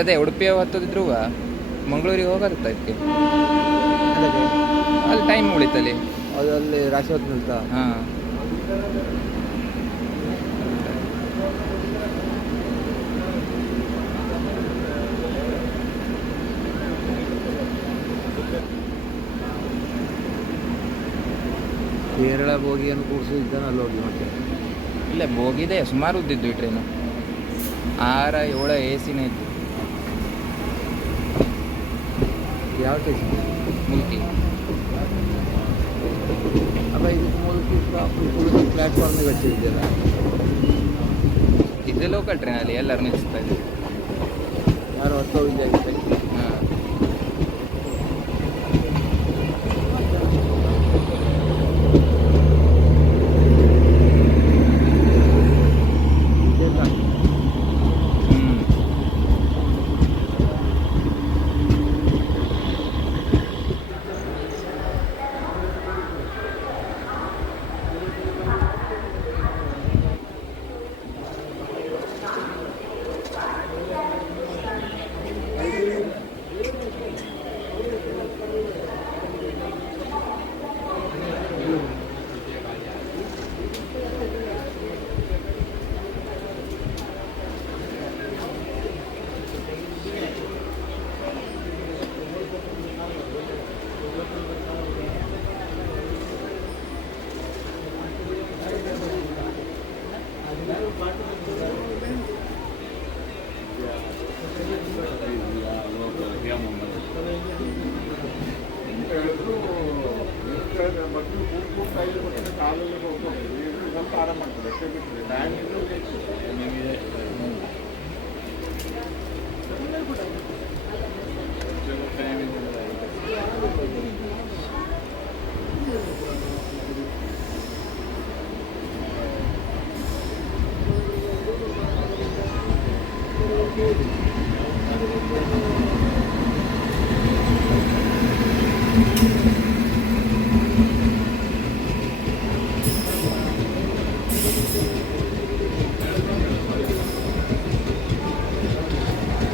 ಅದೇ ಉಡುಪಿ ಹತ್ತದಿದ್ರು ಮಂಗಳೂರಿಗೆ ಹೋಗೋದತ್ತ ಇದಕ್ಕೆ ಅಲ್ಲಿ ಟೈಮ್ ಉಳಿತಲ್ಲಿ ಅದು ಅಲ್ಲಿ ರಾಶಿ ಹೊತ್ತು ನಿಲ್ತಾ. ಹಾಂ ಕೇರಳ ಬೋಗಿಯನ್ನು ಕೂಡಿಸಿದ್ದಾನೆ ಅಲ್ಲಿ ಹೋಗಿ ಮತ್ತೆ ಇಲ್ಲ ಬೋಗಿದೆ ಸುಮಾರು ಉದ್ದಿದ್ದು ಈ ಟ್ರೈನು 6-7 ಎ ಸಿನೇ ಇತ್ತು. ಯಾವ ಸ್ಟೇಷನ್? ಮುಲ್ಕಿ. ಅಪ್ಪ ಇದಕ್ಕೆ ಮುಲ್ಕಿ ಪ್ಲಾಟ್ಫಾರ್ಮಿಗೆ ಹಚ್ಚಿದೆಯಲ್ಲ ಇದು ಲೋಕಲ್ ಟ್ರೈನಲ್ಲಿ ಎಲ್ಲರೂ ನಿಲ್ಲಿಸ್ತಾ ಇದ್ದೀವಿ. ಯಾರು ಹೊತ್ತೋಗಿದ್ದಾಗಿದೆ. ಹಾಂ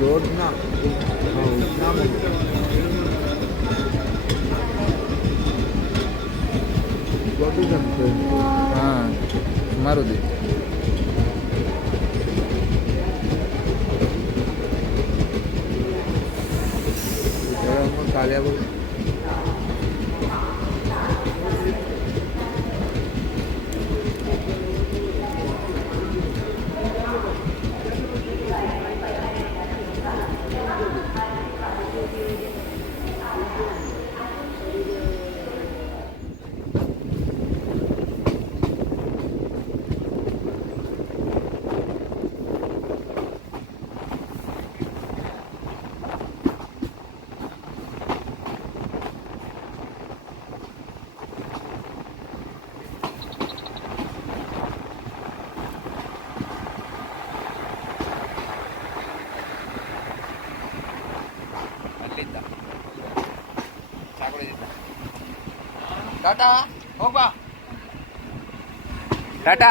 रोडना ಹಾಂ ಸುಮಾರು ಖಾಲಿ ಆಗ್ಬೋದು. ಟಾಟಾ ಹೋಗ್ಬಾ ಟಾಟಾ.